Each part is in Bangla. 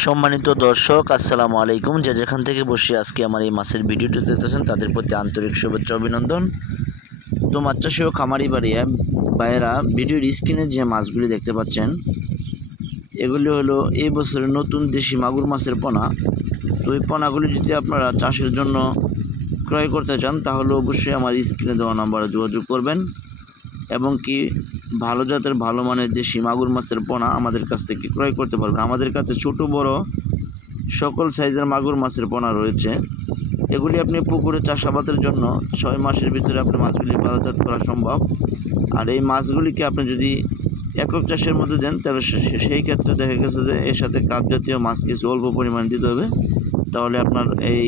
সম্মানিত দর্শক, আসসালামু আলাইকুম। যে যেখান থেকে বসে আজকে আমার এই মাছের ভিডিওটি দেখতেছেন, তাদের প্রতি আন্তরিক শুভেচ্ছা, অভিনন্দন। তো মাছ চাষি ও খামারি বাড়িয়া ভাইয়েরা, ভিডিওর স্ক্রিনে যে মাছগুলি দেখতে পাচ্ছেন, এগুলি হলো এই বছরের নতুন দেশি মাগুর মাছের পোনা। তো এই পোনাগুলি যদি আপনারা চাষের জন্য ক্রয় করতে চান, তাহলে অবশ্যই আমার স্ক্রিনে দেওয়া নাম্বারে যোগাযোগ করবেন। এবং কি ভালো জাতের, ভালো মানের দেশি মাগুর মাছের পোনা আমাদের কাছ থেকে ক্রয় করতে পারবেন আমাদের কাছে ছোট, বড় সকল সাইজের মাগুর মাছের পোনা রয়েছে। এগুলি আপনি পুকুরে চাষাবাদের জন্য ছয় মাসের ভিতরে আপনি মাছগুলি বাজারজাত করা সম্ভব। আর এই মাছগুলিকে আপনি যদি একক চাষের মধ্যে দেন, তাহলে সেই ক্ষেত্রে দেখা গেছে যে এর সাথে কাপ জাতীয় মাছ কিছু অল্প পরিমাণ দিতে হবে। তাহলে আপনার এই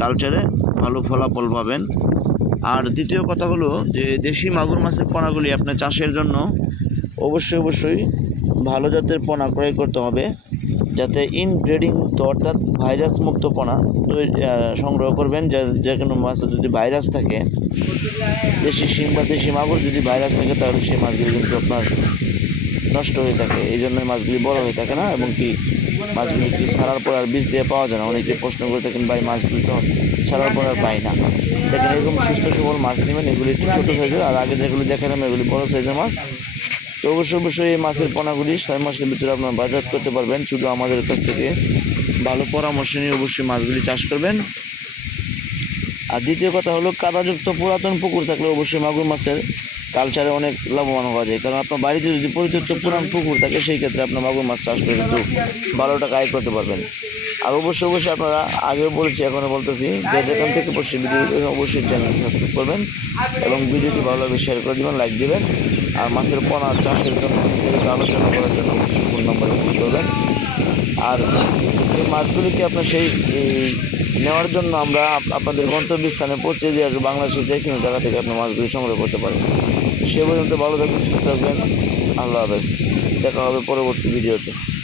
কালচারে ভালো ফলাফল পাবেন। আর দ্বিতীয় কথা হলো যে দেশি মাগুর মাছের পোনাগুলি আপনার চাষের জন্য অবশ্যই অবশ্যই ভালো জাতের পোনা ক্রয় করতে হবে, যাতে ইনব্রিডিং তো অর্থাৎ ভাইরাস মুক্ত পোনা সংগ্রহ করবেন। যে যে কোনো মাছে যদি ভাইরাস থাকে, দেশি শিম বা দেশি মাগুর যদি ভাইরাস থাকে, তাহলে সেই মাছগুলি কিন্তু আপনার নষ্ট হয়ে থাকে। এই জন্য মাছগুলি বড় হয়ে থাকে না, এবং কি মাছগুলি কি ছাড়ার পর আর বীজ দিয়ে পাওয়া যায় না। অনেকে প্রশ্ন করে থাকেন, ভাই, মাছগুলি তো ছাড়ার পর আর পাই না। দেখেন, এরকম সুস্থ সবল মাছ নেবেন, এগুলি একটু ছোটো সাইজের, আর আগে যেগুলি দেখালাম, এগুলি বড় সাইজের মাছ। তো অবশ্যই অবশ্যই এই মাছের পোনাগুলি ছয় মাসের ভিতরে আপনার বাজার করতে পারবেন, শুধু আমাদের কাছ থেকে। ভালো পরামর্শ নিয়ে অবশ্যই মাছগুলি চাষ করবেন। আর দ্বিতীয় কথা হলো, কাদাযুক্ত পুরাতন পুকুর থাকলে অবশ্যই মাগুর মাছের কালচারে অনেক লাভবান হওয়া যায়। কারণ আপনার বাড়িতে যদি পরিত্যক্ত পুরান পুকুর থাকে, সেই ক্ষেত্রে আপনার মাগুর মাছ চাষ করে কিন্তু ভালো টাকা আয় করতে পারবেন। আর অবশ্যই অবশ্যই আপনারা আগেও বলেছি এখনও বলতেছি, যে যেখান থেকে অবশ্যই ভিডিও অবশ্যই চ্যানেল সাবস্ক্রাইব করবেন এবং ভিডিওটি ভালো লাগলে শেয়ার করে দেবেন লাইক দেবেন। আর মাছের পোনা চাষের জন্য আলোচনা করার জন্য অবশ্যই ফোন নম্বরে ফোন করবেন। আর এই মাছগুলিকে আপনার সেই নেওয়ার জন্য আমরা আপ- আপনাদের গন্তব্যস্থানে পৌঁছে দিয়ে আসব বাংলাদেশের যে কোনো জায়গা থেকে আপনি মাছগুলি সংগ্রহ করতে পারেন। সে পর্যন্ত ভালো থাকবেন সুস্থ থাকবেন। আল্লাহ হাফেজ। দেখা হবে পরবর্তী ভিডিওতে।